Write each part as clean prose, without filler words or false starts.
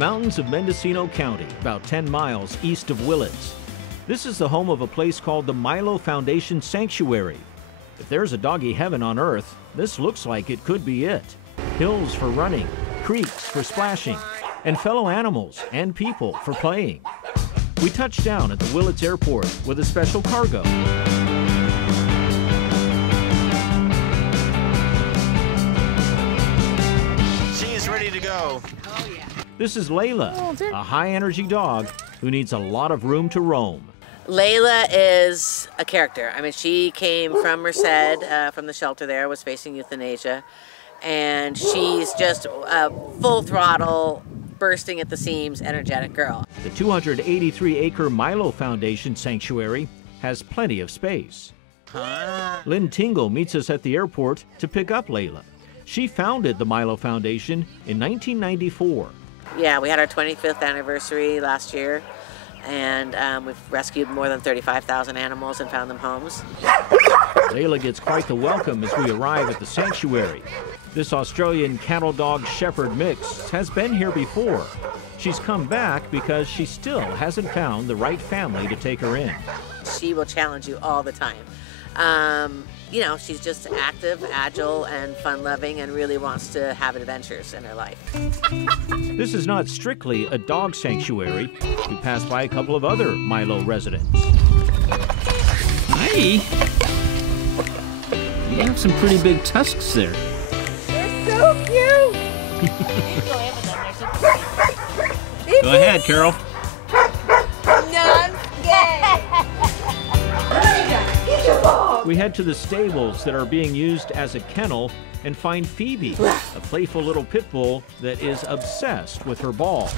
mountains of Mendocino County, about 10 miles east of Willits. This is the home of a place called the Milo Sanctuary. If there's a doggy heaven on earth, this looks like it could be it. Hills for running, creeks for splashing, and fellow animals and people for playing. We touched down at the Willits Airport with a special cargo. She's ready to go. Oh, yeah. This is Layla, a high-energy dog who needs a lot of room to roam. Layla is a character. I mean, she came from Merced, from the shelter there, was facing euthanasia. And she's just a full throttle, bursting at the seams, energetic girl. The 283-acre Milo Sanctuary has plenty of space. Lynn Tingle meets us at the airport to pick up Layla. She founded the Milo Foundation in 1994. Yeah, we had our 25th anniversary last year, and we've rescued more than 35,000 animals and found them homes. Layla gets quite the welcome as we arrive at the sanctuary. This Australian cattle dog shepherd mix has been here before. She's come back because she still hasn't found the right family to take her in. She will challenge you all the time. You know, she's just active, agile, and fun-loving, and really wants to have adventures in her life. This is not strictly a dog sanctuary. We passed by a couple of other Milo residents. Hi! You have some pretty big tusks there. They're so cute! Go ahead, Carol. No, I'm scared. We head to the stables that are being used as a kennel and find Phoebe, a playful little pit bull that is obsessed with her ball.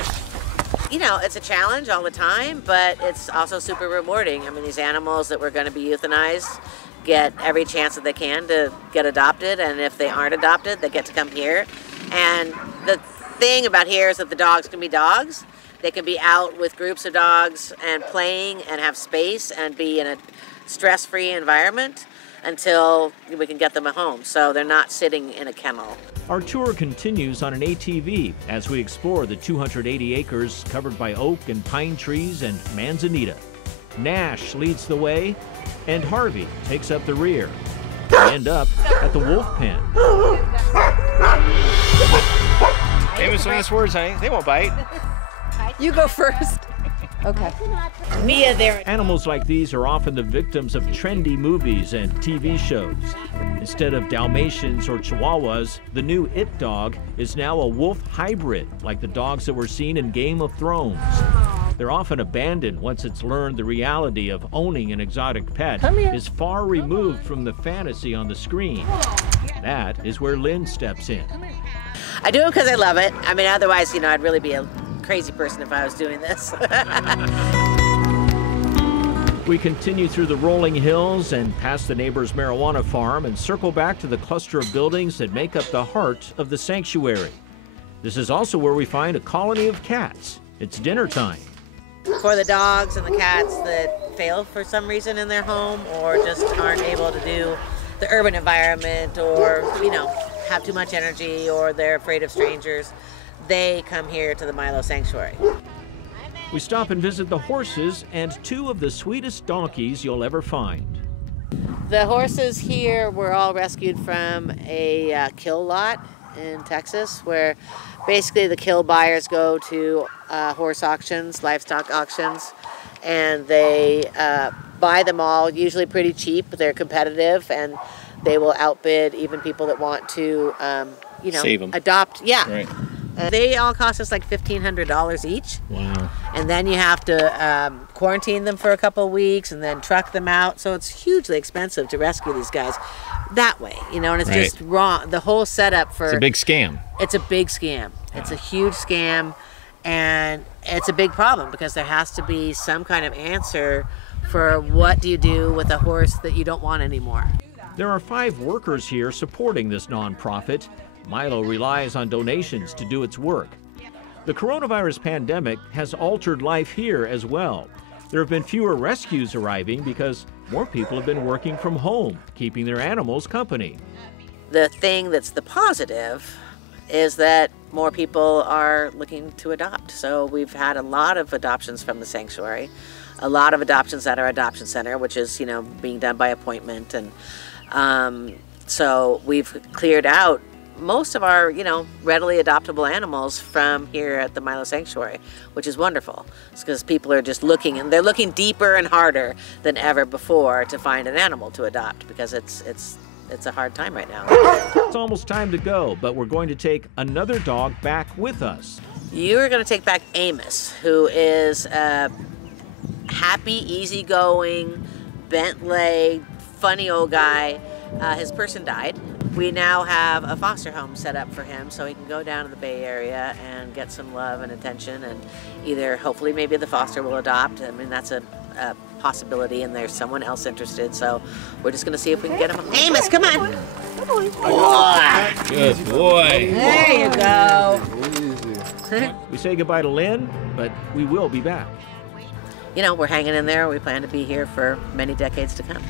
You know, it's a challenge all the time, but it's also super rewarding. I mean, these animals that were going to be euthanized get every chance that they can to get adopted, and if they aren't adopted, they get to come here. And the thing about here is that the dogs can be dogs. They can be out with groups of dogs and playing and have space and be in a stress-free environment until we can get them a home. So they're not sitting in a kennel. Our tour continues on an ATV as we explore the 280 acres covered by oak and pine trees and manzanita. Nash leads the way, and Harvey takes up the rear. We end up at the wolf pen. Famous last words, honey. They won't bite. You go first. Okay. Mia there. Animals like these are often the victims of trendy movies and TV shows. Instead of Dalmatians or Chihuahuas, the new It dog is now a wolf hybrid, like the dogs that were seen in Game of Thrones. They're often abandoned once it's learned the reality of owning an exotic pet is far removed from the fantasy on the screen. That is where Lynn steps in. I do it because I love it. I mean, otherwise, you know, I'd really be a crazy person if I was doing this. We continue through the rolling hills and past the neighbor's marijuana farm and circle back to the cluster of buildings that make up the heart of the sanctuary. This is also where we find a colony of cats. It's dinner time. For the dogs and the cats that fail for some reason in their home or just aren't able to do the urban environment or, you know, have too much energy or they're afraid of strangers, they come here to the Milo Sanctuary. We stop and visit the horses and two of the sweetest donkeys you'll ever find. The horses here were all rescued from a kill lot in Texas, where basically the kill buyers go to horse auctions, livestock auctions, and they buy them all, usually pretty cheap. They're competitive, and they will outbid even people that want to, you know, save them. Adopt. Yeah. Right. They all cost us like $1,500 each. Wow. And then you have to quarantine them for a couple of weeks and then truck them out. So it's hugely expensive to rescue these guys that way, you know, and it's just wrong. The whole setup for... It's a big scam. It's a big scam. It's a huge scam, and it's a big problem because there has to be some kind of answer for what do you do with a horse that you don't want anymore. There are 5 workers here supporting this nonprofit. Milo relies on donations to do its work. The coronavirus pandemic has altered life here as well. There have been fewer rescues arriving because more people have been working from home, keeping their animals company. The thing that's the positive is that more people are looking to adopt. So we've had a lot of adoptions from the sanctuary, a lot of adoptions at our adoption center, which is, you know, being done by appointment. And so we've cleared out most of our, you know, readily adoptable animals from here at the Milo Sanctuary, which is wonderful. It's because people are just looking, and they're looking deeper and harder than ever before to find an animal to adopt, because it's a hard time right now. It's almost time to go, but we're going to take another dog back with us. You're going to take back Amos, who is a happy, easygoing, bent-legged, funny old guy. His person died. We now have a foster home set up for him so he can go down to the Bay Area and get some love and attention, and either, hopefully, maybe the foster will adopt. I mean, that's a possibility, and there's someone else interested, so we're just going to see if we can get him. Amos, come on. Good boy. There you go. We say goodbye to Lynn, but we will be back. You know, we're hanging in there. We plan to be here for many decades to come.